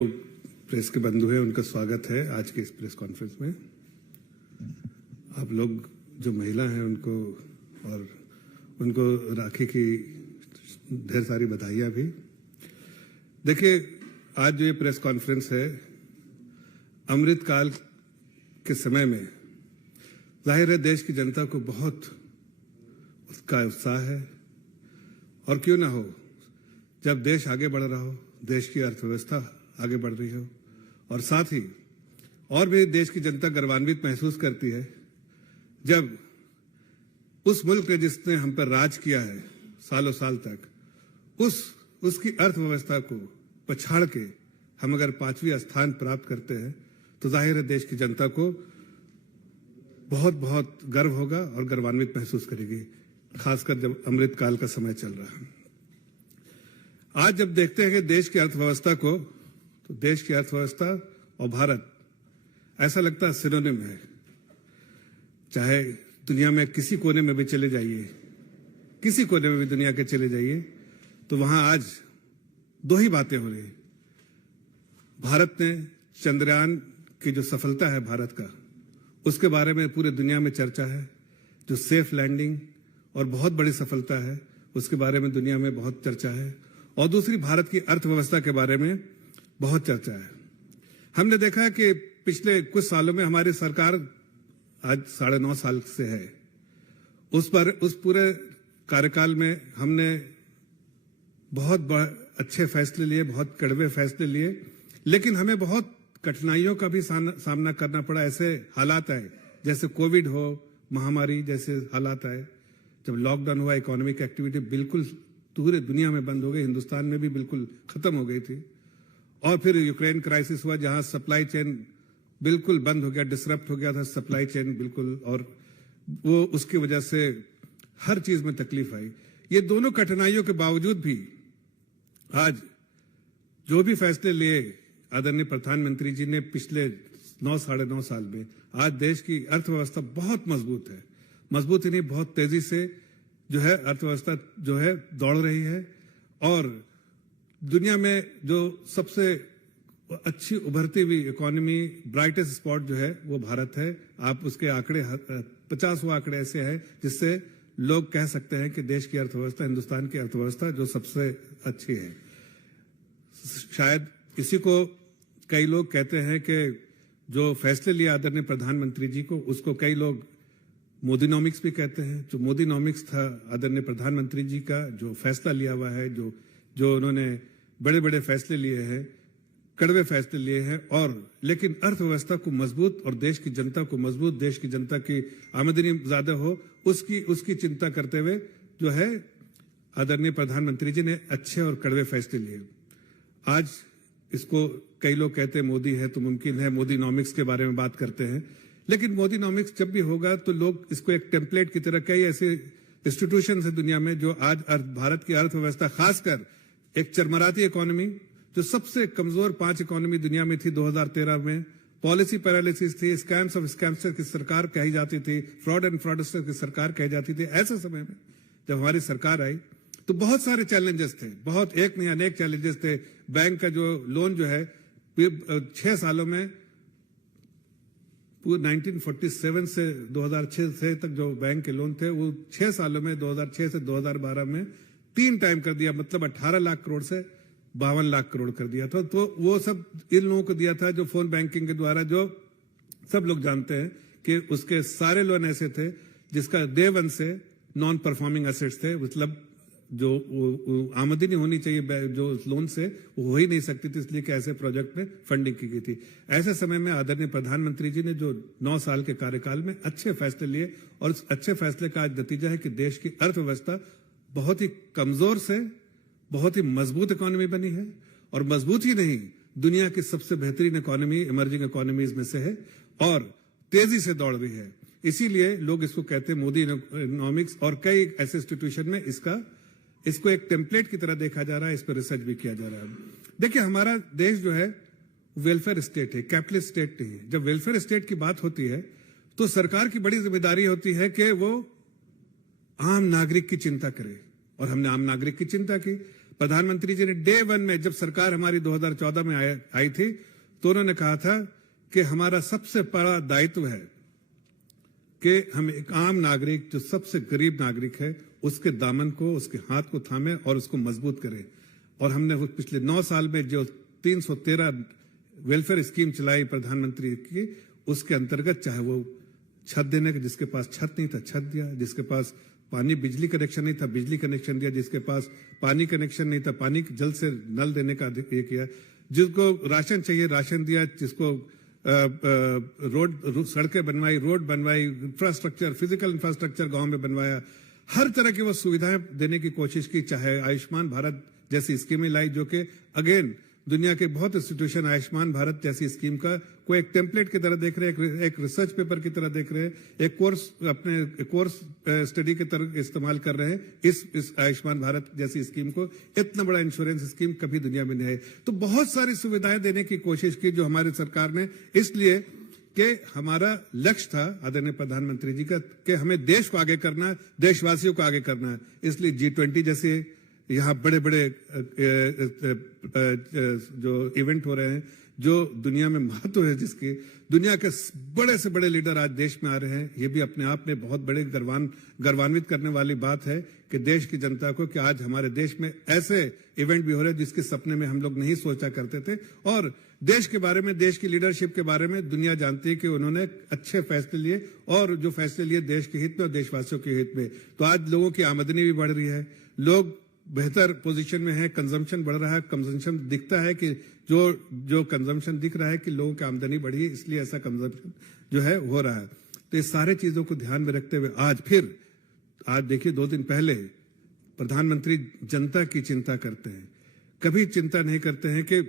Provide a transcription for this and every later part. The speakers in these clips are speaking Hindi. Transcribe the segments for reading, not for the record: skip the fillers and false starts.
प्रेस के बंधु हैं, उनका स्वागत है आज के इस प्रेस कॉन्फ्रेंस में। आप लोग जो महिला हैं उनको राखी की ढेर सारी बधाइयां भी। देखिए, आज जो ये प्रेस कॉन्फ्रेंस है, अमृत काल के समय में जाहिर है देश की जनता को बहुत उसका उत्साह है। और क्यों ना हो, जब देश आगे बढ़ रहा हो, देश की अर्थव्यवस्था आगे बढ़ रही हो और साथ ही और भी देश की जनता गर्वान्वित महसूस करती है जब उस मुल्क ने जिसने हम पर राज किया है सालों साल तक, उसकी अर्थव्यवस्था को पछाड़ के हम अगर 5वें स्थान प्राप्त करते हैं तो जाहिर है देश की जनता को बहुत बहुत गर्व होगा और गर्वान्वित महसूस करेगी, खासकर जब अमृत काल का समय चल रहा है। आज जब देखते हैं कि देश की अर्थव्यवस्था को, तो देश की अर्थव्यवस्था और भारत ऐसा लगता है सिनोनिम है। चाहे दुनिया में किसी कोने में भी चले जाइए, किसी कोने में भी दुनिया के चले जाइए, तो वहां आज दो ही बातें हो रही। भारत ने चंद्रयान की जो सफलता है भारत का, उसके बारे में पूरे दुनिया में चर्चा है। जो सेफ लैंडिंग और बहुत बड़ी सफलता है, उसके बारे में दुनिया में बहुत चर्चा है। और दूसरी, भारत की अर्थव्यवस्था के बारे में बहुत चर्चा है। हमने देखा है कि पिछले कुछ सालों में हमारी सरकार आज 9.5 साल से है, उस पूरे कार्यकाल में हमने बहुत अच्छे फैसले लिए, बहुत कड़वे फैसले लिए, लेकिन हमें बहुत कठिनाइयों का भी सामना करना पड़ा। ऐसे हालात आए जैसे कोविड हो, महामारी जैसे हालात आए, जब लॉकडाउन हुआ, इकोनॉमिक एक्टिविटी बिल्कुल पूरे दुनिया में बंद हो गई, हिंदुस्तान में भी बिल्कुल खत्म हो गई थी। और फिर यूक्रेन क्राइसिस हुआ, जहां सप्लाई चेन बिल्कुल बंद हो गया, डिसरप्ट हो गया था सप्लाई चेन बिल्कुल, और वो उसकी वजह से हर चीज में तकलीफ आई। ये दोनों कठिनाइयों के बावजूद भी आज जो भी फैसले लिए आदरणीय प्रधानमंत्री जी ने पिछले 9-9.5 साल में, आज देश की अर्थव्यवस्था बहुत मजबूत है। मजबूत ही नहीं, बहुत तेजी से जो है अर्थव्यवस्था जो है दौड़ रही है। और दुनिया में जो सबसे अच्छी उभरती हुई इकोनॉमी, ब्राइटेस्ट स्पॉट जो है वो भारत है। आप उसके आंकड़े 50 आंकड़े ऐसे हैं जिससे लोग कह सकते हैं कि देश की अर्थव्यवस्था, हिंदुस्तान की अर्थव्यवस्था जो सबसे अच्छी है। शायद इसी को कई लोग कहते हैं कि जो फैसले लिए आदरणीय प्रधानमंत्री जी को, उसको कई लोग मोदीनॉमिक्स भी कहते हैं। जो मोदीनॉमिक्स था आदरणीय प्रधानमंत्री जी का, जो फैसला लिया हुआ है, जो उन्होंने बड़े बड़े फैसले लिए हैं, कड़वे फैसले लिए हैं, और लेकिन अर्थव्यवस्था को मजबूत और देश की जनता को मजबूत, देश की जनता की आमदनी ज्यादा हो, उसकी चिंता करते हुए जो है आदरणीय प्रधानमंत्री जी ने अच्छे और कड़वे फैसले लिए। आज इसको कई लोग कहते हैं मोदी है तो मुमकिन है, मोदीनॉमिक्स के बारे में बात करते हैं। लेकिन मोदीनॉमिक्स जब भी होगा तो लोग इसको एक टेम्पलेट की तरह, कई ऐसे इंस्टीट्यूशन है दुनिया में जो आज भारत की अर्थव्यवस्था, खासकर एक चरमराती इकोनॉमी, जो सबसे कमजोर 5 इकोनॉमी दुनिया में थी 2013 में, पॉलिसी पैरालिसिस थी, स्कैम्स ऑफ स्कैमस्टर की सरकार कही जाती थी, फ्रॉड एंड फ्रॉडस्टर की सरकार कही जाती थी। ऐसे समय में जब हमारी सरकार आई तो बहुत सारे चैलेंजेस थे, बहुत एक नहीं अनेक चैलेंजेस थे। बैंक का जो लोन जो है 6 सालों में, 1947 से 2006 से तक जो बैंक के लोन थे वो 6 सालों में 2006 से 2012 में 3 टाइम कर दिया, मतलब 18 लाख करोड़ से 52 लाख करोड़ कर दिया था। तो वो सब इन लोगों को दिया था जो फोन बैंकिंग के द्वारा, जो सब लोग जानते हैं कि उसके सारे लोन ऐसे थे जिसका डे 1 से नॉन परफॉर्मिंग एसेट्स थे, मतलब जो आमदनी होनी चाहिए जो उस लोन से वो हो ही नहीं सकती थी, इसलिए कि ऐसे प्रोजेक्ट में फंडिंग की गई थी। ऐसे समय में आदरणीय प्रधानमंत्री जी ने जो 9 साल के कार्यकाल में अच्छे फैसले लिए, और उस अच्छे फैसले का आज नतीजा है कि देश की अर्थव्यवस्था बहुत ही कमजोर से बहुत ही मजबूत इकोनॉमी बनी है। और मजबूत ही नहीं, दुनिया की सबसे बेहतरीन इकोनॉमी, इमर्जिंग इकोनॉमीज में से है और तेजी से दौड़ रही है। इसीलिए लोग इसको कहते हैं मोदीनॉमिक्स, और कई ऐसे इंस्टीट्यूशन में इसको एक टेम्पलेट की तरह देखा जा रहा है, इस पर रिसर्च भी किया जा रहा है। देखिए, हमारा देश जो है वेलफेयर स्टेट है, कैपिटलिस्ट स्टेट नहीं है। जब वेलफेयर स्टेट की बात होती है तो सरकार की बड़ी जिम्मेदारी होती है कि वो आम नागरिक की चिंता करे, और हमने आम नागरिक की चिंता की। प्रधानमंत्री जी ने डे 1 में, जब सरकार हमारी 2014 में आई थी, तो उन्होंने कहा था कि हमारा सबसे बड़ा दायित्व है कि हम एक आम नागरिक, जो सबसे गरीब नागरिक है, उसके दामन को, उसके हाथ को थामे और उसको मजबूत करें। और हमने वो पिछले 9 साल में जो 313 वेलफेयर स्कीम चलाई प्रधानमंत्री की, उसके अंतर्गत चाहे वो छत देने का, जिसके पास छत नहीं था छत दिया, जिसके पास पानी बिजली कनेक्शन नहीं था बिजली कनेक्शन दिया, जिसके पास पानी कनेक्शन नहीं था पानी जल से नल देने का ये किया, जिसको राशन चाहिए राशन दिया, जिसको रोड सड़कें बनवाई, रोड बनवाई, इंफ्रास्ट्रक्चर, फिजिकल इंफ्रास्ट्रक्चर गांव में बनवाया, हर तरह की वो सुविधाएं देने की कोशिश की। चाहे आयुष्मान भारत जैसी स्कीमें लाई, जो कि अगेन दुनिया के बहुत इंस्टीट्यूशन आयुष्मान भारत जैसी स्कीम का कोई एक टेम्पलेट की तरह देख रहे हैं, एक रिसर्च पेपर की तरह देख रहे हैं, एक कोर्स स्टडी की तरह इस्तेमाल कर रहे हैं इस आयुष्मान भारत जैसी स्कीम को। इतना बड़ा इंश्योरेंस स्कीम कभी दुनिया में नहीं है। तो बहुत सारी सुविधाएं देने की कोशिश की जो हमारी सरकार ने, इसलिए कि हमारा लक्ष्य था आदरणीय प्रधानमंत्री जी का कि हमें देश को आगे करना है, देशवासियों को आगे करना है। इसलिए G20 जैसे यहाँ बड़े बड़े जो इवेंट हो रहे हैं, जो दुनिया में महत्व है, जिसकी दुनिया के बड़े से बड़े लीडर आज देश में आ रहे हैं, ये भी अपने आप में बहुत बड़े गर्वान्वित करने वाली बात है कि देश की जनता को, कि आज हमारे देश में ऐसे इवेंट भी हो रहे हैं जिसके सपने में हम लोग नहीं सोचा करते थे। और देश के बारे में, देश की लीडरशिप के बारे में दुनिया जानती है कि उन्होंने अच्छे फैसले लिए, और जो फैसले लिए देश के हित में और देशवासियों के हित में। तो आज लोगों की आमदनी भी बढ़ रही है, लोग बेहतर पोजीशन में है, कंजम्पशन बढ़ रहा है, कंजम्पशन दिखता है कि जो कंजम्पशन दिख रहा है कि लोगों की आमदनी बढ़ी है, इसलिए ऐसा कंजम्पशन जो है हो रहा है। तो ये सारे चीजों को ध्यान में रखते हुए आज देखिए 2 दिन पहले प्रधानमंत्री जनता की चिंता करते हैं, कभी चिंता नहीं करते हैं कि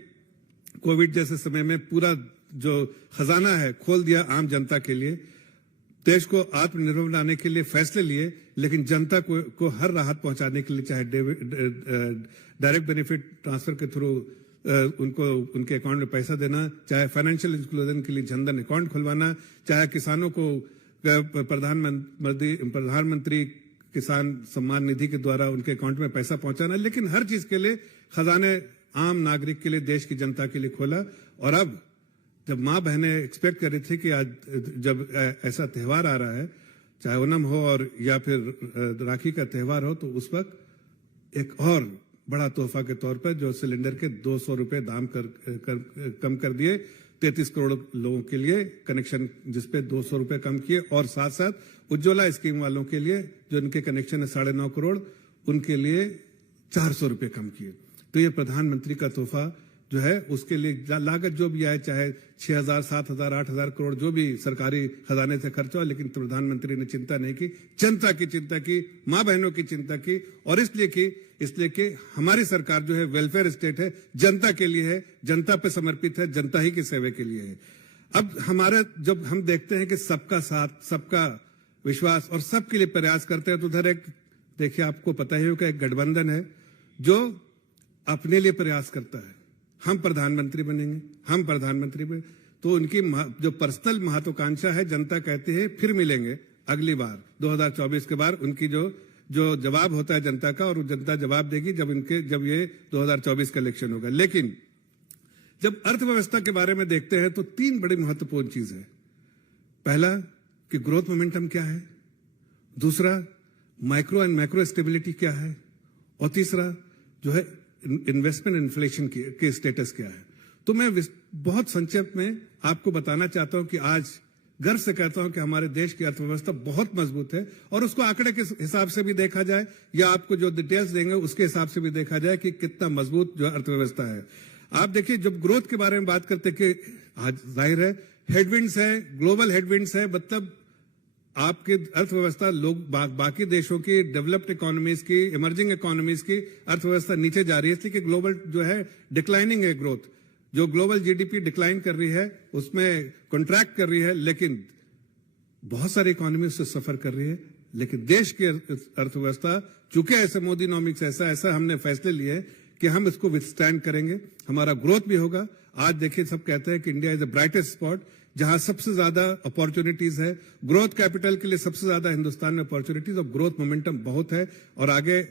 कोविड जैसे समय में पूरा जो खजाना है खोल दिया आम जनता के लिए, देश को आत्मनिर्भर बनाने के लिए फैसले लिए, लेकिन जनता को हर राहत पहुंचाने के लिए, चाहे डायरेक्ट बेनिफिट ट्रांसफर के थ्रू उनको उनके अकाउंट में पैसा देना, चाहे फाइनेंशियल इंक्लूजन के लिए जनधन अकाउंट खुलवाना, चाहे किसानों को प्रधानमंत्री किसान सम्मान निधि के द्वारा उनके अकाउंट में पैसा पहुंचाना, लेकिन हर चीज के लिए खजाने आम नागरिक के लिए, देश की जनता के लिए खोला। और अब जब माँ बहनें एक्सपेक्ट कर रही थी कि आज जब ऐसा त्योहार आ रहा है, चाहे ओणम हो और या फिर राखी का त्योहार हो, तो उस वक्त एक और बड़ा तोहफा के तौर पर जो सिलेंडर के 200 रुपए दाम कम कर दिए, 33 करोड़ लोगों के लिए कनेक्शन जिसपे 200 रुपए कम किए, और साथ साथ उज्ज्वला स्कीम वालों के लिए जो इनके कनेक्शन है 9.5 करोड़, उनके लिए 400 रुपए कम किए। तो ये प्रधानमंत्री का तोहफा जो है, उसके लिए लागत जो भी आए, चाहे 6,000, 7,000, 8,000 करोड़ जो भी सरकारी खजाने से खर्चा हो, लेकिन प्रधानमंत्री ने चिंता नहीं की, जनता की चिंता की, माँ बहनों की चिंता की। और इसलिए कि हमारी सरकार जो है वेलफेयर स्टेट है, जनता के लिए है, जनता पे समर्पित है, जनता ही की सेवा के लिए है। अब हमारा जब हम देखते हैं कि सबका साथ, सबका विश्वास और सबके लिए प्रयास करते हैं, तो उधर एक देखिए, आपको पता ही होगा, एक गठबंधन है जो अपने लिए प्रयास करता है, हम प्रधानमंत्री बनेंगे, हम प्रधानमंत्री बने। तो उनकी जो पर्सनल महत्वाकांक्षा है, जनता कहती है फिर मिलेंगे अगली बार 2024 के बाद, उनकी जो जवाब होता है जनता का, और जनता जवाब देगी जब ये 2024 का इलेक्शन होगा। लेकिन जब अर्थव्यवस्था के बारे में देखते हैं तो 3 बड़ी महत्वपूर्ण चीज है। पहला कि ग्रोथ मोमेंटम क्या है, दूसरा माइक्रो एंड मैक्रो स्टेबिलिटी क्या है, और तीसरा जो है इन्वेस्टमेंट इन्फ्लेशन के स्टेटस क्या है। तो मैं बहुत संक्षेप में आपको बताना चाहता हूं कि आज गर्व से कहता हूं कि हमारे देश की अर्थव्यवस्था बहुत मजबूत है, और उसको आंकड़े के हिसाब से भी देखा जाए, या आपको जो डिटेल्स देंगे उसके हिसाब से भी देखा जाए कि कितना मजबूत जो अर्थव्यवस्था है। आप देखिए, जब ग्रोथ के बारे में बात करते कि आज जाहिर है हेडविंड्स है, ग्लोबल हेडविंड्स है, मतलब आपकी अर्थव्यवस्था बाकी देशों की, डेवलप्ड इकोनॉमीज की, इमर्जिंग इकोनॉमीज की अर्थव्यवस्था नीचे जा रही है, इसलिए कि ग्लोबल जो है डिक्लाइनिंग है ग्रोथ, जो ग्लोबल जीडीपी डिक्लाइन कर रही है, उसमें कॉन्ट्रैक्ट कर रही है, लेकिन बहुत सारी इकोनॉमी उससे सफर कर रही है। लेकिन देश की अर्थव्यवस्था, चूंकि ऐसे मोदीनॉमिक्स ऐसा हमने फैसले लिए कि हम इसको विथस्टैंड करेंगे, हमारा ग्रोथ भी होगा। आज देखिए, सब कहते हैं कि India is the brightest spot, जहां सबसे ज्यादा अपॉर्चुनिटीज है, ग्रोथ कैपिटल के लिए सबसे ज्यादा हिंदुस्तान में अपॉर्चुनिटीज और ग्रोथ मोमेंटम बहुत है, और आगे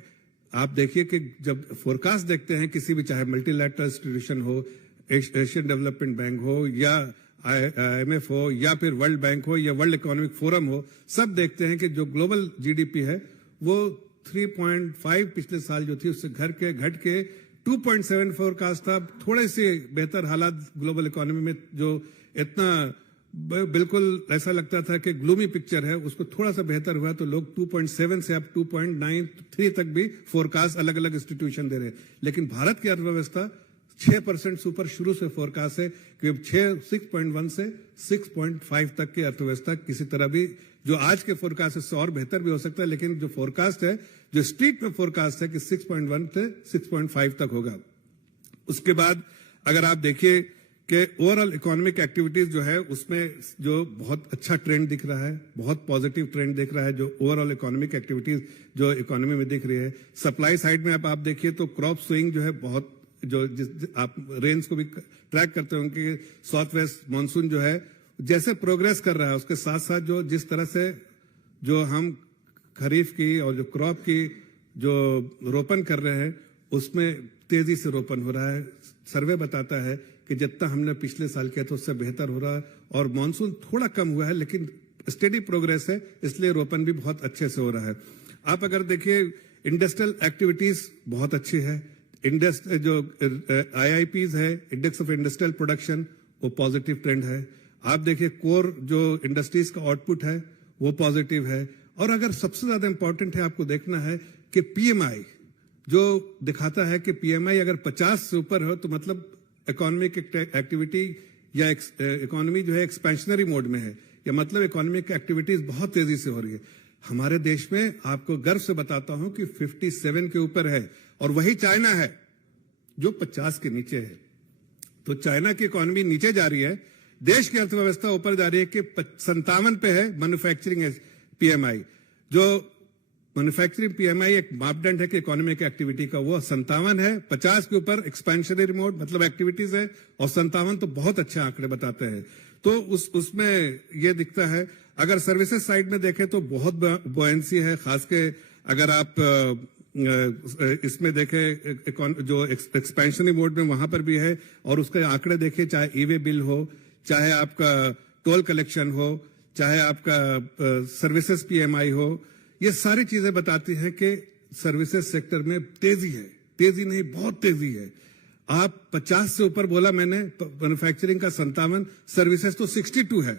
आप देखिए कि जब फोरकास्ट देखते हैं किसी भी, चाहे मल्टीलैटरल इंस्टीट्यूशन हो, एशियन डेवलपमेंट बैंक हो या IMF हो या फिर वर्ल्ड बैंक हो या वर्ल्ड इकोनॉमिक फोरम हो, सब देखते हैं कि जो ग्लोबल GDP है वो 3.5 पिछले साल जो थी उससे घट के 2.7 फोरकास्ट था। थोड़े से बेहतर हालात ग्लोबल इकोनॉमी में, जो इतना बिल्कुल ऐसा लगता था कि ग्लूमी पिक्चर है, उसको थोड़ा सा बेहतर हुआ तो लोग 2.7 से अब 2.93 तक भी फोरकास्ट अलग अलग इंस्टीट्यूशन दे रहे हैं। लेकिन भारत की अर्थव्यवस्था 6% से ऊपर शुरू से फोरकास्ट है कि 6.1 से 6.5 तक की अर्थव्यवस्था किसी तरह भी, जो आज के फोरकास्ट से और बेहतर भी हो सकता है, लेकिन जो फोरकास्ट है, जो स्ट्रीट में फोरकास्ट है कि 6.1 से 6.5 तक होगा। उसके बाद अगर आप देखिए कि ओवरऑल इकोनॉमिक एक्टिविटीज जो है उसमें जो बहुत अच्छा ट्रेंड दिख रहा है, बहुत पॉजिटिव ट्रेंड दिख रहा है जो ओवरऑल इकोनॉमिक एक्टिविटीज जो इकोनॉमी में दिख रही है। सप्लाई साइड में आप देखिए तो क्रॉप स्विंग जो है बहुत, जो आप रेंज को भी ट्रैक करते होंगे, साउथ वेस्ट मानसून जो है जैसे प्रोग्रेस कर रहा है, उसके साथ साथ जो जिस तरह से जो हम खरीफ की और जो क्रॉप की जो रोपण कर रहे हैं उसमें तेजी से रोपण हो रहा है। सर्वे बताता है कि जितना हमने पिछले साल किया था उससे बेहतर हो रहा है, और मानसून थोड़ा कम हुआ है लेकिन स्टेडी प्रोग्रेस है, इसलिए रोपण भी बहुत अच्छे से हो रहा है। आप अगर देखिए इंडस्ट्रियल एक्टिविटीज बहुत अच्छी है, जो IIPs है, इंडेक्स ऑफ इंडस्ट्रियल प्रोडक्शन, वो पॉजिटिव ट्रेंड है। आप देखिए कोर जो इंडस्ट्रीज का आउटपुट है वो पॉजिटिव है। और अगर सबसे ज्यादा इंपॉर्टेंट है आपको देखना है कि PMI जो दिखाता है कि PMI अगर 50 से ऊपर हो तो मतलब इकोनॉमिक एक्टिविटी या इकोनॉमी जो है एक्सपेंशनरी मोड में है, या मतलब इकोनॉमिक एक्टिविटीज बहुत तेजी से हो रही है। हमारे देश में आपको गर्व से बताता हूं कि 57 के ऊपर है, और वही चाइना है जो 50 के नीचे है। तो चाइना की इकोनॉमी नीचे जा रही है, देश की अर्थव्यवस्था ऊपर जा रही है कि 57 पे है मैन्युफैक्चरिंग PMI। जो मैन्युफैक्चरिंग PMI एक मापदंड है कि इकोनॉमिक एक्टिविटी का, वो 57 है। 50 के ऊपर एक्सपेंशनरी मोड मतलब एक्टिविटीज है, और 57 तो बहुत अच्छे आंकड़े बताते हैं। तो उसमें ये दिखता है। अगर सर्विसेज साइड में देखें तो बहुत बॉयंसी है, खास के अगर आप इसमें देखें जो एक्सपेंशनरी मोड में वहां पर भी है, और उसके आंकड़े देखें, चाहे ई-वे बिल हो, चाहे आपका टोल कलेक्शन हो, चाहे आपका सर्विसेज PMI हो, ये सारी चीजें बताती हैं कि सर्विसेज सेक्टर में तेजी है। तेजी नहीं, बहुत तेजी है। आप 50 से ऊपर बोला मैंने, मैन्युफैक्चरिंग का 57, सर्विसेज तो 62 है।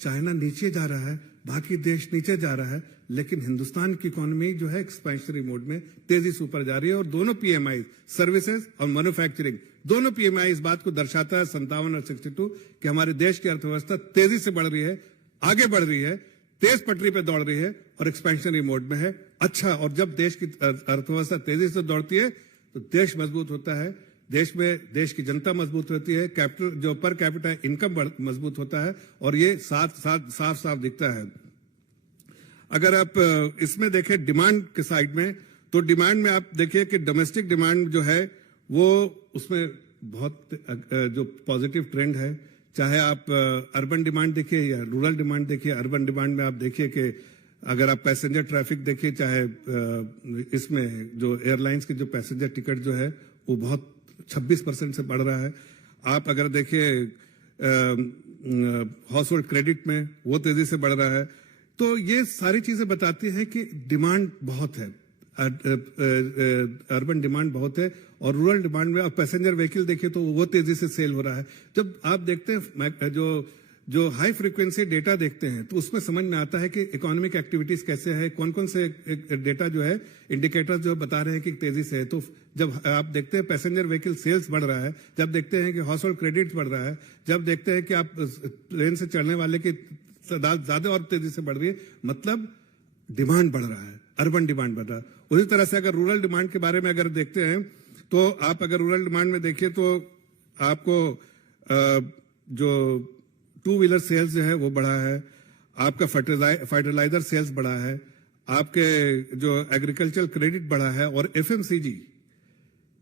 चाइना नीचे जा रहा है, बाकी देश नीचे जा रहा है, लेकिन हिंदुस्तान की इकोनॉमी जो है एक्सपेंशनरी मोड में तेजी से ऊपर जा रही है। और दोनों PMI, सर्विसेज और मैन्युफैक्चरिंग, दोनों PMI इस बात को दर्शाता है, 57 और 62, कि हमारे देश की अर्थव्यवस्था तेजी से बढ़ रही है, आगे बढ़ रही है, तेज पटरी पे दौड़ रही है और एक्सपेंशनरी मोड में है। अच्छा, और जब देश की अर्थव्यवस्था तेजी से दौड़ती है तो देश मजबूत होता है, देश में देश की जनता मजबूत होती है, कैपिटल जो पर कैपिटा इनकम मजबूत होता है, और ये साफ साफ दिखता है। अगर आप इसमें देखें डिमांड के साइड में, तो डिमांड में आप देखिए कि डोमेस्टिक डिमांड जो है वो उसमें बहुत जो पॉजिटिव ट्रेंड है। चाहे आप अर्बन डिमांड देखिए या रूरल डिमांड देखिए। अर्बन डिमांड में आप देखिए कि अगर आप पैसेंजर ट्रैफिक देखिए, चाहे इसमें जो एयरलाइंस के जो पैसेंजर टिकट जो है वो बहुत 26% से बढ़ रहा है। आप अगर देखिए हाउस होल्ड क्रेडिट में वो तेजी से बढ़ रहा है। तो ये सारी चीजें बताती हैं कि डिमांड बहुत है, अर्बन डिमांड बहुत है, और रूरल डिमांड में आप पैसेंजर व्हीकल देखिए तो वो तेजी से सेल हो रहा है। जब आप देखते हैं जो हाई फ्रीक्वेंसी डेटा देखते हैं तो उसमें समझ में आता है कि इकोनॉमिक एक्टिविटीज कैसे है, कौन कौन से डेटा जो है इंडिकेटर्स जो बता रहे हैं कि तेजी से है। तो जब आप देखते हैं पैसेंजर व्हीकल सेल्स बढ़ रहा है, जब देखते हैं कि हाउस होल्ड क्रेडिट बढ़ रहा है, जब देखते हैं कि आप प्लेन से चढ़ने वाले की तादाद ज्यादा और तेजी से बढ़ रही है, मतलब डिमांड बढ़ रहा है, अर्बन डिमांड बढ़ रहा है। उसी तरह से अगर रूरल डिमांड के बारे में अगर देखते हैं तो आप अगर रूरल डिमांड में देखिए तो आपको जो टू व्हीलर सेल्स जो है वो बढ़ा है, आपका फर्टिलाइजर सेल्स बढ़ा है, आपके जो एग्रीकल्चर क्रेडिट बढ़ा है, और FMCG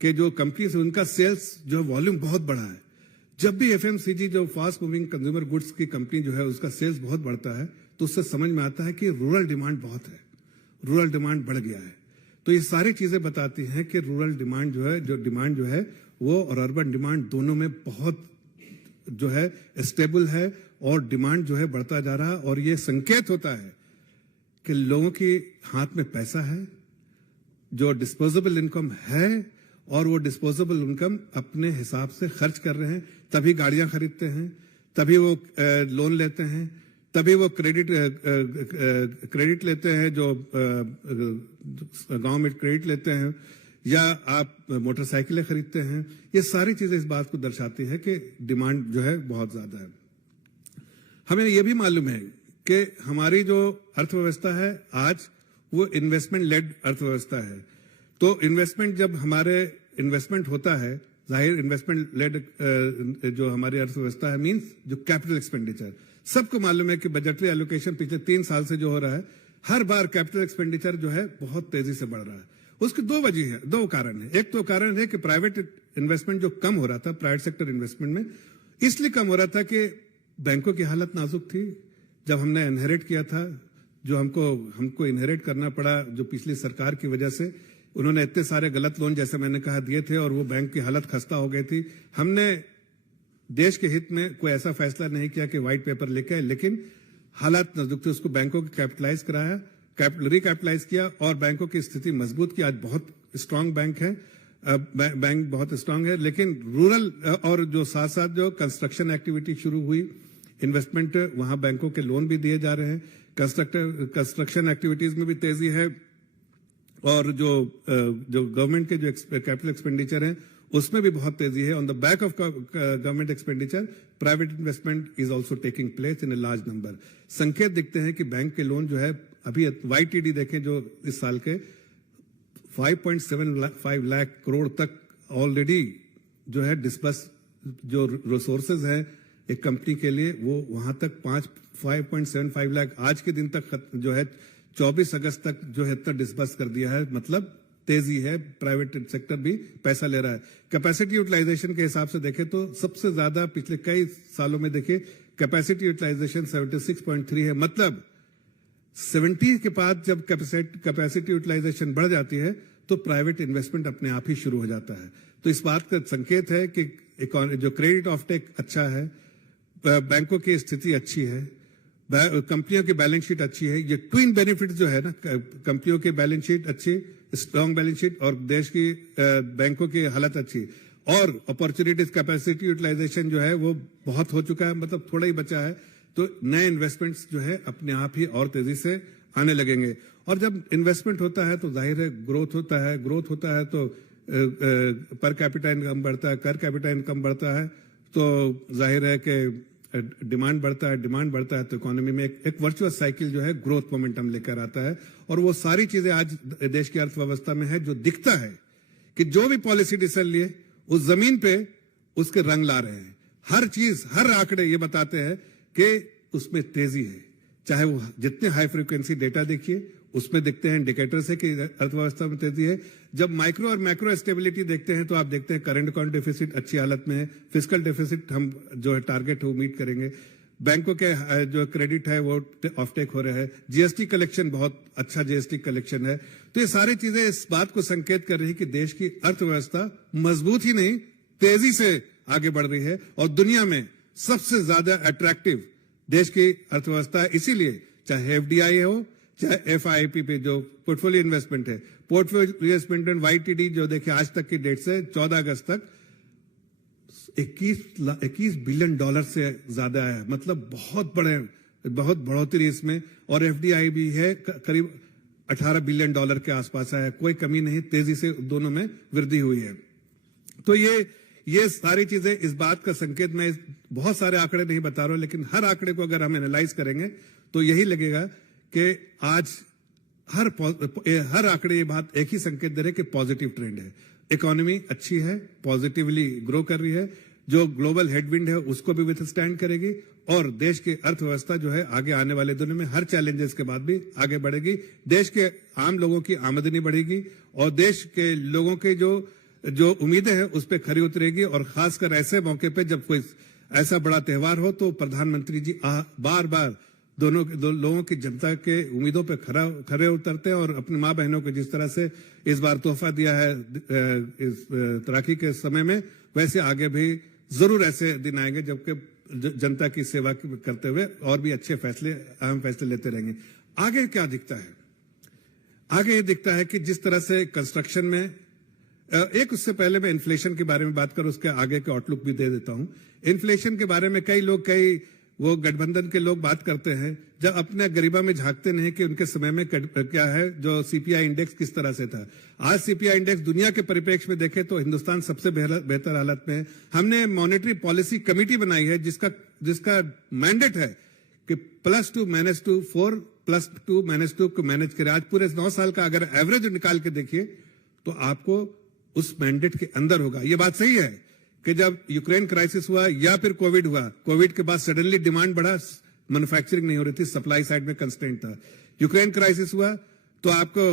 के जो कंपनीज उनका सेल्स जो वॉल्यूम बहुत बढ़ा है। जब भी FMCG जो फास्ट मूविंग कंज्यूमर गुड्स की कंपनी जो है उसका सेल्स बहुत बढ़ता है तो उससे समझ में आता है कि रूरल डिमांड बहुत है, रूरल डिमांड बढ़ गया है। तो ये सारी चीजें बताती हैं कि रूरल डिमांड जो है वो और अर्बन डिमांड दोनों में बहुत जो है स्टेबल है और डिमांड जो है बढ़ता जा रहा है। और ये संकेत होता है कि लोगों के हाथ में पैसा है, जो डिस्पोजेबल इनकम है, और वो डिस्पोजेबल इनकम अपने हिसाब से खर्च कर रहे हैं। तभी गाड़ियां खरीदते हैं, तभी वो लोन लेते हैं, तभी वो क्रेडिट लेते हैं, जो गांव में क्रेडिट लेते हैं, या आप मोटरसाइकिलें खरीदते हैं। ये सारी चीजें इस बात को दर्शाती है कि डिमांड जो है बहुत ज्यादा है। हमें ये भी मालूम है कि हमारी जो अर्थव्यवस्था है आज वो इन्वेस्टमेंट लेड अर्थव्यवस्था है। तो इन्वेस्टमेंट, जब हमारे इन्वेस्टमेंट होता है, जाहिर इन्वेस्टमेंट लेड जो हमारी अर्थव्यवस्था है मींस जो कैपिटल एक्सपेंडिचर, सबको मालूम है कि बजटरी एलोकेशन पिछले 3 साल से जो हो रहा है, हर बार कैपिटल एक्सपेंडिचर जो है बहुत तेजी से बढ़ रहा है। उसकी दो कारण है। एक तो कारण है कि प्राइवेट इन्वेस्टमेंट जो कम हो रहा था, प्राइवेट सेक्टर इन्वेस्टमेंट में इसलिए कम हो रहा था कि बैंकों की हालत नाजुक थी। जब हमने इनहेरिट किया था, जो हमको इनहेरिट करना पड़ा, जो पिछली सरकार की वजह से उन्होंने इतने सारे गलत लोन, जैसे मैंने कहा, दिए थे और वो बैंक की हालत खस्ता हो गई थी। हमने देश के हित में कोई ऐसा फैसला नहीं किया कि व्हाइट पेपर लेके आए, लेकिन हालात नाजुक थे, उसको बैंकों को कैपिटलाइज कराया, रिकैपिटलाइज किया और बैंकों की स्थिति मजबूत की। आज बहुत स्ट्रांग बैंक है, बैंक बहुत स्ट्रांग है। लेकिन रूरल और जो साथ साथ जो कंस्ट्रक्शन एक्टिविटी शुरू हुई, इन्वेस्टमेंट, वहां बैंकों के लोन भी दिए जा रहे हैं। कंस्ट्रक्शन एक्टिविटीज में भी तेजी है और जो गवर्नमेंट के जो कैपिटल एक्सपेंडिचर है उसमें भी बहुत तेजी है। On the back of government expenditure, private investment is also taking place in a large number. संकेत दिखते हैं कि बैंक के लोन जो है अभी YTD देखें जो इस साल के 5.75 लाख करोड़ तक ऑलरेडी जो है डिस्बर्स, जो रिसोर्सेज है एक कंपनी के लिए, वो वहां तक 5.75 लाख आज के दिन तक जो है 24 अगस्त तक जो है इतना डिस्बर्स कर दिया है। मतलब तेजी है, प्राइवेट सेक्टर भी पैसा ले रहा है। कैपेसिटी यूटिलाइजेशन के हिसाब से देखें तो सबसे ज्यादा पिछले कई सालों में देखिए कैपेसिटी यूटिलाइजेशन 76.3 है। मतलब 70 के बाद जब कैपेसिटी यूटिलाइजेशन बढ़ जाती है तो प्राइवेट इन्वेस्टमेंट अपने आप ही शुरू हो जाता है। तो इस बात का संकेत है कि जो क्रेडिट ऑफटेक अच्छा है, बैंकों की स्थिति अच्छी है, कंपनियों की बैलेंस शीट अच्छी है। ये ट्विन बेनिफिट जो है ना, कंपनियों की बैलेंस शीट अच्छी, स्ट्रांग बैलेंस शीट, और देश की बैंकों की हालत अच्छी, और अपॉर्चुनिटीज कैपेसिटी यूटिलाइजेशन जो है वो बहुत हो चुका है, मतलब थोड़ा ही बचा है। तो नए इन्वेस्टमेंट्स जो है अपने आप ही और तेजी से आने लगेंगे। और जब इन्वेस्टमेंट होता है तो जाहिर है ग्रोथ होता है तो पर कैपिटा इनकम बढ़ता है, कर कैपिटा इनकम बढ़ता है तो जाहिर है कि डिमांड बढ़ता है तो इकोनॉमी में एक वर्चुअस साइकिल जो है ग्रोथ मोमेंटम लेकर आता है। और वो सारी चीजें आज देश की अर्थव्यवस्था में है, जो दिखता है कि जो भी पॉलिसी डिसीजन लिए उस जमीन पे उसके रंग ला रहे हैं। हर चीज, हर आंकड़े ये बताते हैं कि उसमें तेजी है। चाहे वो जितने हाई फ्रीक्वेंसी डेटा देखिए उसमें दिखते हैं इंडिकेटर्स है कि अर्थव्यवस्था में तेजी है। जब माइक्रो और मैक्रो स्टेबिलिटी देखते हैं तो आप देखते हैं करंट अकाउंट डेफिसिट अच्छी हालत में है, फिस्कल डेफिसिट हम जो है टारगेट वो मीट करेंगे, बैंकों के जो क्रेडिट है वो ऑफटेक हो रहा है, जीएसटी कलेक्शन बहुत अच्छा जीएसटी कलेक्शन है। तो ये सारी चीजें इस बात को संकेत कर रही है कि देश की अर्थव्यवस्था मजबूत ही नहीं तेजी से आगे बढ़ रही है और दुनिया में सबसे ज्यादा अट्रैक्टिव देश की अर्थव्यवस्था है। इसीलिए चाहे FDI हो चाहे FIP पे जो पोर्टफोलियो इन्वेस्टमेंट है, पोर्टफोलियो इन्वेस्टमेंट YTD जो देखे आज तक की डेट से 14 अगस्त तक 21 बिलियन डॉलर से ज्यादा है। मतलब बहुत बढ़ोतरी इसमें। और FDI भी है करीब 18 बिलियन डॉलर के आसपास है, कोई कमी नहीं, तेजी से दोनों में वृद्धि हुई है। तो ये सारी चीजें इस बात का संकेत, मैं बहुत सारे आंकड़े नहीं बता रहा हूं लेकिन हर आंकड़े को अगर हम एनालाइज करेंगे तो यही लगेगा कि आज हर आंकड़े ये बात एक ही संकेत दे रहे कि पॉजिटिव ट्रेंड है, इकोनॉमी अच्छी है, पॉजिटिवली ग्रो कर रही है, जो ग्लोबल हेडविंड है उसको भी विथस्टैंड करेगी और देश की अर्थव्यवस्था जो है आगे आने वाले दिनों में हर चैलेंजेस के बाद भी आगे बढ़ेगी। देश के आम लोगों की आमदनी बढ़ेगी और देश के लोगों के जो उम्मीदें हैं उस पर खरी उतरेगी। और खासकर ऐसे मौके पे जब कोई ऐसा बड़ा त्योहार हो तो प्रधानमंत्री जी बार बार लोगों की जनता के उम्मीदों पे खरे उतरते हैं और अपनी माँ बहनों को जिस तरह से इस बार तोहफा दिया है इस तराकी के समय में, वैसे आगे भी जरूर ऐसे दिन आएंगे जबकि जनता की सेवा करते हुए और भी अच्छे फैसले, अहम फैसले लेते रहेंगे। आगे क्या दिखता है? आगे ये दिखता है कि जिस तरह से कंस्ट्रक्शन में उससे पहले मैं इन्फ्लेशन के बारे में बात करूं, उसके आगे के आउटलुक भी दे देता हूं। इन्फ्लेशन के बारे में कई वो गठबंधन के लोग बात करते हैं, जब अपने गरीबा में झांकते नहीं कि उनके समय में क्या है, जो सीपीआई इंडेक्स किस तरह से था। आज सीपीआई इंडेक्स दुनिया के परिप्रेक्ष्य में देखें तो हिंदुस्तान सबसे बेहतर हालत में है। हमने मॉनेटरी पॉलिसी कमेटी बनाई है जिसका मैंडेट है कि +2 -2 4 +2 -2 को मैनेज करें। आज पूरे 9 साल का अगर एवरेज निकाल के देखिए तो आपको उस मैंडेट के अंदर होगा। यह बात सही है कि जब यूक्रेन क्राइसिस हुआ या फिर कोविड हुआ, कोविड के बाद सडनली डिमांड बढ़ा, मैन्युफैक्चरिंग नहीं हो रही थी, सप्लाई साइड में कंस्ट्रेंट था। यूक्रेन क्राइसिस हुआ तो आपको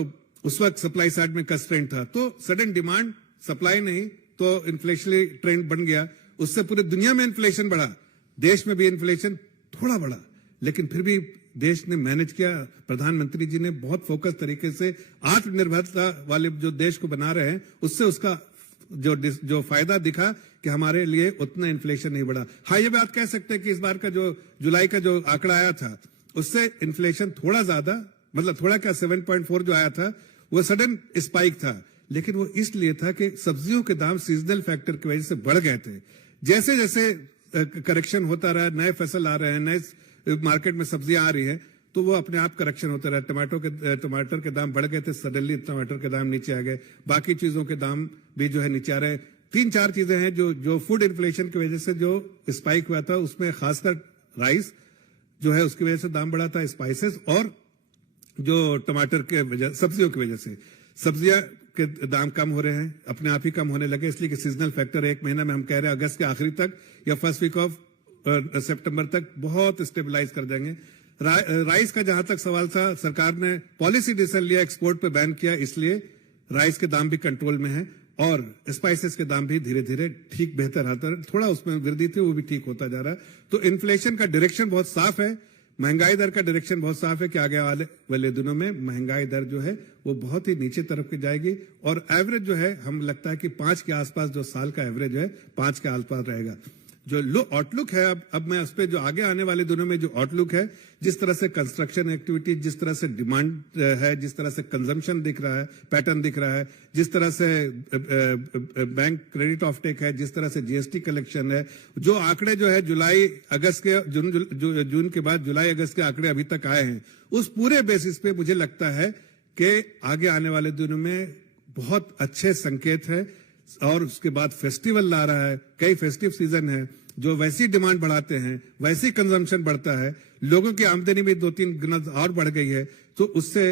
उस वक्त सप्लाई साइड में कंस्ट्रेंट था, तो सडन डिमांड, सप्लाई नहीं, तो इन्फ्लेशनरी ट्रेंड बन गया। उससे पूरे दुनिया में इन्फ्लेशन बढ़ा, देश में भी इन्फ्लेशन थोड़ा बढ़ा, लेकिन फिर भी देश ने मैनेज किया। प्रधानमंत्री जी ने बहुत फोकस तरीके से आत्मनिर्भरता वाले जो देश को बना रहे हैं, उससे उसका जो फायदा दिखा कि हमारे लिए उतना इन्फ्लेशन नहीं बढ़ा। हाँ, ये बात कह सकते हैं कि इस बार का जो जुलाई का जो आंकड़ा आया था उससे इन्फ्लेशन थोड़ा ज्यादा, मतलब थोड़ा क्या 7.4 जो आया था वो सडन स्पाइक था, लेकिन वो इसलिए था कि सब्जियों के दाम सीजनल फैक्टर की वजह से बढ़ गए थे। जैसे जैसे करेक्शन होता रहा, नए फसल आ रहे हैं, नए मार्केट में सब्जियां आ रही है, तो वो अपने आप करेक्शन होता रहा। टमाटर के दाम बढ़ गए थे, सडनली टमाटर के दाम नीचे आ गए, बाकी चीजों के दाम भी जो है नीचे आ रहे। 3-4 चीजें हैं जो फूड इन्फ्लेशन की वजह से जो स्पाइक हुआ था, उसमें खासकर राइस जो है उसकी वजह से दाम बढ़ा था, स्पाइसेस, और जो टमाटर के वजह, सब्जियों की वजह से सब्जियां के दाम कम हो रहे हैं, अपने आप ही कम होने लगे, इसलिए कि सीजनल फैक्टर एक महीना में हम कह रहे हैं अगस्त के आखिरी तक या फर्स्ट वीक ऑफ सितंबर तक बहुत स्टेबलाइज कर देंगे। राइस का जहां तक सवाल था, सरकार ने पॉलिसी डिसीजन लिया, एक्सपोर्ट पे बैन किया, इसलिए राइस के दाम भी कंट्रोल में है और स्पाइसेस के दाम भी धीरे धीरे ठीक बेहतर आता है। थोड़ा उसमें वृद्धि थी, वो भी ठीक होता जा रहा है। तो इन्फ्लेशन का डायरेक्शन बहुत साफ है, महंगाई दर का डायरेक्शन बहुत साफ है कि आगे वाले दिनों में महंगाई दर जो है वो बहुत ही नीचे तरफ की जाएगी और एवरेज जो है हम लगता है कि 5 के आसपास, जो साल का एवरेज है 5 के आसपास रहेगा। जो आउटलुक है, अब मैं उस पर जो आगे आने वाले दिनों में जो आउटलुक है, जिस तरह से कंस्ट्रक्शन एक्टिविटी, जिस तरह से डिमांड है, जिस तरह से कंजम्पशन दिख रहा है, पैटर्न दिख रहा है, जिस तरह से बैंक क्रेडिट ऑफ टेक है, जिस तरह से जीएसटी कलेक्शन है, जो आंकड़े जो है जुलाई अगस्त के जून के बाद जुलाई अगस्त के आंकड़े अभी तक आए हैं, उस पूरे बेसिस पे मुझे लगता है कि आगे आने वाले दिनों में बहुत अच्छे संकेत है। और उसके बाद फेस्टिवल ला रहा है, कई फेस्टिव सीजन है जो वैसी डिमांड बढ़ाते हैं, वैसी कंजम्पशन बढ़ता है, लोगों की आमदनी भी 2-3 गुना और बढ़ गई है, तो उससे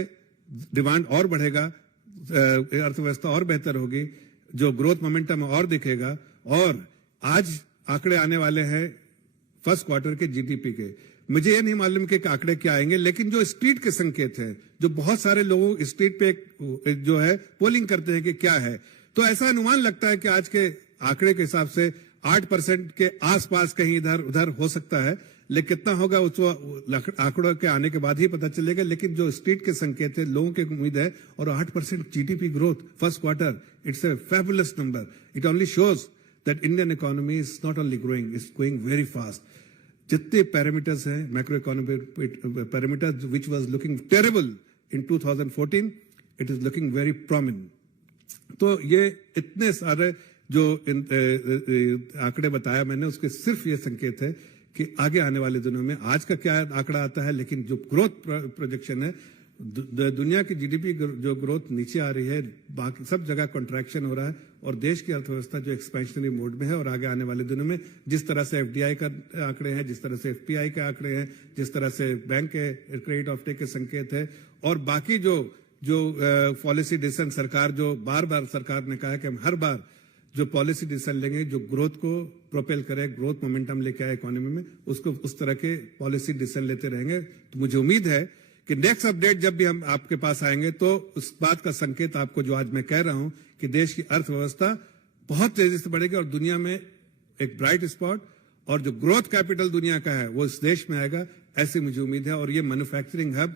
डिमांड और बढ़ेगा, अर्थव्यवस्था और बेहतर होगी, जो ग्रोथ मोमेंटम और दिखेगा। और आज आंकड़े आने वाले हैं फर्स्ट क्वार्टर के जीडीपी के। मुझे ये नहीं मालूम कि आंकड़े क्या आएंगे, लेकिन जो स्ट्रीट के संकेत है, जो बहुत सारे लोग स्ट्रीट पे जो है पोलिंग करते हैं कि क्या है, तो ऐसा अनुमान लगता है कि आज के आंकड़े के हिसाब से 8% के आसपास कहीं इधर उधर हो सकता है, लेकिन कितना होगा उसको आंकड़ों के आने के बाद ही पता चलेगा। लेकिन जो स्ट्रीट के संकेत है, लोगों की उम्मीद है, और 8% GDP growth first quarter, it's a fabulous number. It only shows that Indian economy is not only growing, is going very fast. जितने पैरामीटर्स हैं, macro economic parameters which was looking terrible in 2014, it is looking very prominent. तो ये इतने सारे जो आंकड़े बताया मैंने, उसके सिर्फ ये संकेत है कि आगे आने वाले दिनों में, आज का क्या आंकड़ा आता है, लेकिन जो ग्रोथ प्रोजेक्शन है, दुनिया की जीडीपी जो ग्रोथ नीचे आ रही है, बाकी सब जगह कॉन्ट्रैक्शन हो रहा है और देश की अर्थव्यवस्था जो एक्सपेंशनरी मोड में है। और आगे आने वाले दिनों में जिस तरह से एफडीआई का आंकड़े हैं, जिस तरह से एफपीआई के आंकड़े हैं, जिस तरह से बैंक के क्रेडिट ऑफ टेक के संकेत है, और बाकी जो पॉलिसी डिसीजन सरकार, जो बार बार सरकार ने कहा है कि हम हर बार जो पॉलिसी डिसीजन लेंगे जो ग्रोथ को प्रोपेल करे, ग्रोथ मोमेंटम लेके आए इकोनॉमी में, उसको उस तरह के पॉलिसी डिसीजन लेते रहेंगे। तो मुझे उम्मीद है कि नेक्स्ट अपडेट जब भी हम आपके पास आएंगे तो उस बात का संकेत आपको जो आज मैं कह रहा हूं कि देश की अर्थव्यवस्था बहुत तेजी से बढ़ेगी और दुनिया में एक ब्राइट स्पॉट और जो ग्रोथ कैपिटल दुनिया का है वो इस देश में आएगा, ऐसी मुझे उम्मीद है। और ये manufacturing hub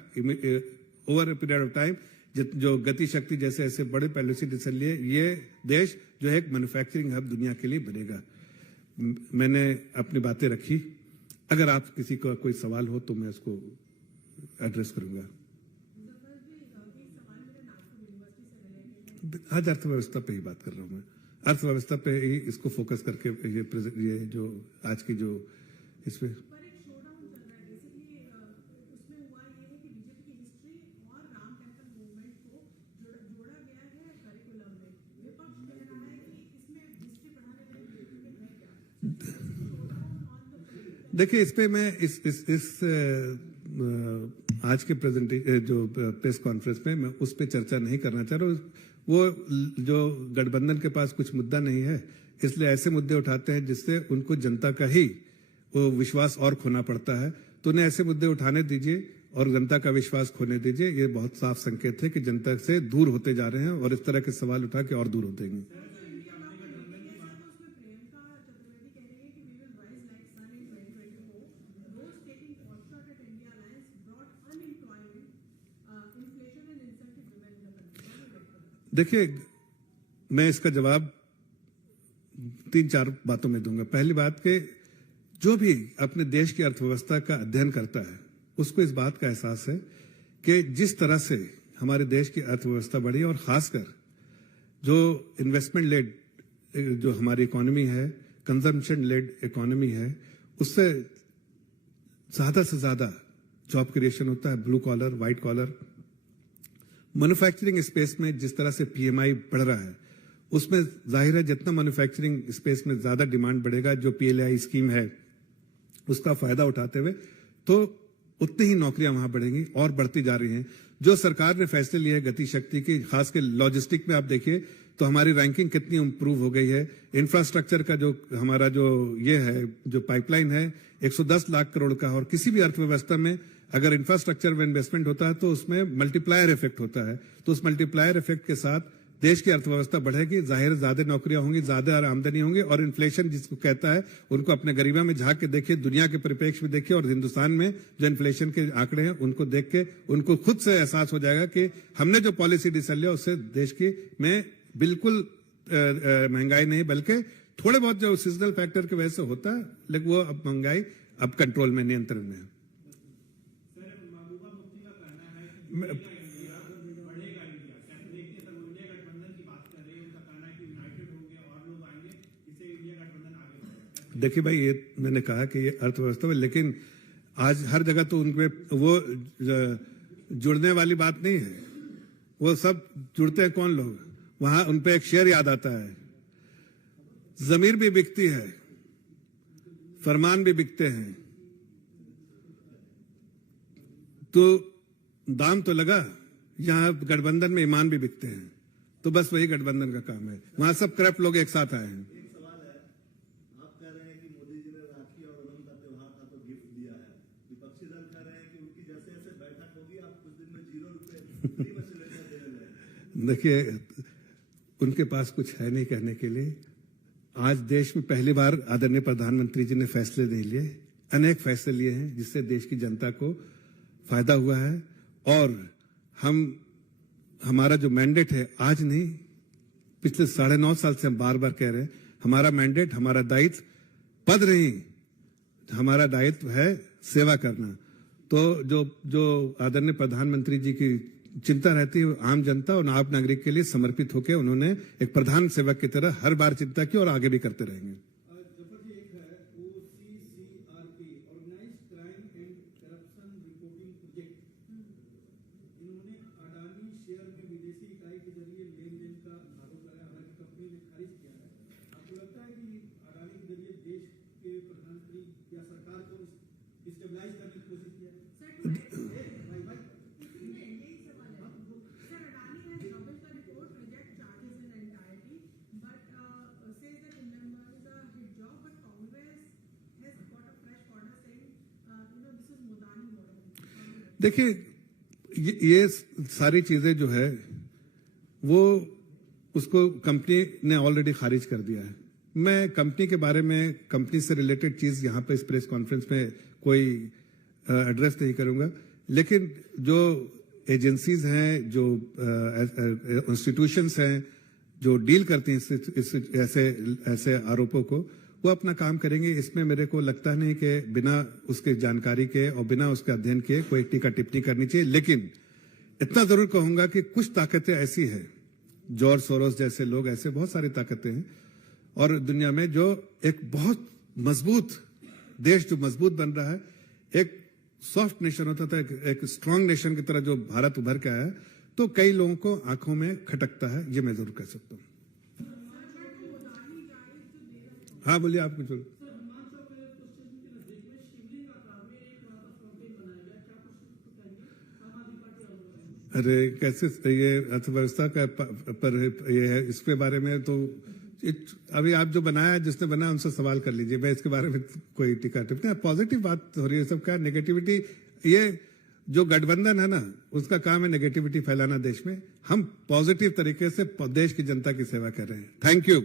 over a period of time जो गति शक्ति जैसे ऐसे बड़े पॉलिसी डिसीजन लिए, ये देश जो है एक मैन्युफैक्चरिंग हब दुनिया के लिए बनेगा। मैंने अपनी बातें रखी, अगर आप किसी का कोई सवाल हो तो मैं उसको एड्रेस करूंगा। आज अर्थव्यवस्था पे ही बात कर रहा हूं मैं, अर्थव्यवस्था पे ही इसको फोकस करके ये जो आज की जो इसमें देखिए, इस पे मैं इस आज के जो प्रेस कॉन्फ्रेंस में मैं उस पे चर्चा नहीं करना चाह रहा हूँ। वो जो गठबंधन के पास कुछ मुद्दा नहीं है, इसलिए ऐसे मुद्दे उठाते हैं जिससे उनको जनता का ही वो विश्वास और खोना पड़ता है। तो उन्हें ऐसे मुद्दे उठाने दीजिए और जनता का विश्वास खोने दीजिए। ये बहुत साफ संकेत है कि जनता से दूर होते जा रहे हैं और इस तरह के सवाल उठा के और दूर होते हैं। देखिए, मैं इसका जवाब 3-4 बातों में दूंगा। पहली बात कि जो भी अपने देश की अर्थव्यवस्था का अध्ययन करता है उसको इस बात का एहसास है कि जिस तरह से हमारे देश की अर्थव्यवस्था बढ़ी और खासकर जो इन्वेस्टमेंट लेड जो हमारी इकोनॉमी है, कंजम्पशन लेड इकोनॉमी है, उससे ज्यादा से ज्यादा जॉब क्रिएशन होता है, blue collar, white collar. Manufacturing space में जिस तरह से पीएमआई बढ़ रहा है, उसमें जाहिर है जितना मैन्युफैक्चरिंग स्पेस में ज्यादा डिमांड बढ़ेगा, जो पीएलआई स्कीम है उसका फायदा उठाते हुए, तो उतनी ही नौकरियां वहां बढ़ेंगी और बढ़ती जा रही हैं। जो सरकार ने फैसले लिए हैं गति शक्ति की, खासकर लॉजिस्टिक में आप देखिए तो हमारी रैंकिंग कितनी इंप्रूव हो गई है। इंफ्रास्ट्रक्चर का जो हमारा जो ये है, जो पाइपलाइन है 110 लाख करोड़ का, और किसी भी अर्थव्यवस्था में अगर इंफ्रास्ट्रक्चर में इन्वेस्टमेंट होता है तो उसमें मल्टीप्लायर इफेक्ट होता है। तो उस मल्टीप्लायर इफेक्ट के साथ देश की अर्थव्यवस्था बढ़ेगी, जाहिर ज्यादा नौकरियां होंगी, ज्यादा आमदनी होंगी, और इन्फ्लेशन जिसको कहता है उनको अपने गरीबा में झांक के देखिए, दुनिया के परिप्रेक्ष्य में देखिए और हिंदुस्तान में जो इन्फ्लेशन के आंकड़े हैं उनको देख के उनको खुद से एहसास हो जाएगा कि हमने जो पॉलिसी डिसीजन लिया उससे देश की में बिल्कुल महंगाई नहीं, बल्कि थोड़े बहुत जो सीजनल फैक्टर की वजह से होता है, लेकिन वो अब महंगाई अब कंट्रोल में, नियंत्रण में है। देखिए भाई, ये मैंने कहा कि ये अर्थव्यवस्था में, लेकिन आज हर जगह तो उनपे वो जुड़ने वाली बात नहीं है। वो सब जुड़ते हैं कौन लोग, वहां उनपे एक शेर याद आता है, जमीर भी बिकती है, फरमान भी बिकते हैं, तो दाम तो लगा। यहां गठबंधन में ईमान भी बिकते हैं, तो बस वही गठबंधन का काम है। वहां सब करप्ट लोग एक साथ आए हैं। देखिए, उनके पास कुछ है नहीं कहने के लिए। आज देश में पहली बार आदरणीय प्रधानमंत्री जी ने फैसले नहीं लिए, अनेक फैसले लिए हैं जिससे देश की जनता को फायदा हुआ है। और हमारा जो मैंडेट है, आज नहीं, पिछले 9.5 साल से हम बार बार कह रहे हैं, हमारा मैंडेट, हमारा दायित्व पद नहीं, हमारा दायित्व है सेवा करना। तो जो आदरणीय प्रधानमंत्री जी की चिंता रहती है आम जनता और आम नागरिक के लिए समर्पित होकर उन्होंने एक प्रधान सेवक की तरह हर बार चिंता की और आगे भी करते रहेंगे। देखिए, ये सारी चीजें जो है वो उसको कंपनी ने ऑलरेडी खारिज कर दिया है। मैं कंपनी के बारे में, कंपनी से रिलेटेड चीज यहां पे इस प्रेस कॉन्फ्रेंस में कोई एड्रेस नहीं करूंगा, लेकिन जो एजेंसीज हैं, जो इंस्टीट्यूशंस हैं जो डील करती हैं ऐसे आरोपों को, वो अपना काम करेंगे। इसमें मेरे को लगता नहीं कि बिना उसके जानकारी के और बिना उसके अध्ययन के कोई टीका टिप्पणी करनी चाहिए। लेकिन इतना जरूर कहूंगा कि कुछ ताकतें ऐसी हैं, जॉर्ज सोरोस जैसे लोग, ऐसे बहुत सारी ताकतें हैं और दुनिया में जो एक बहुत मजबूत देश जो मजबूत बन रहा है, एक सॉफ्ट नेशन होता था, एक स्ट्रांग नेशन की तरह जो भारत उभर के आया, तो कई लोगों को आंखों में खटकता है, ये मैं जरूर कह सकता हूं। हाँ बोलिए, आप कुछ बोलिए। अरे कैसे ये अर्थव्यवस्था का पर ये है, इसके बारे में तो अभी आप जो बनाया, जिसने बनाया उनसे सवाल कर लीजिए। मैं इसके बारे में कोई टीका टिप्पणी, पॉजिटिव बात हो रही है सबका, नेगेटिविटी, ये जो गठबंधन है ना, उसका काम है नेगेटिविटी फैलाना देश में। हम पॉजिटिव तरीके से देश की जनता की सेवा कर रहे हैं। Thank you.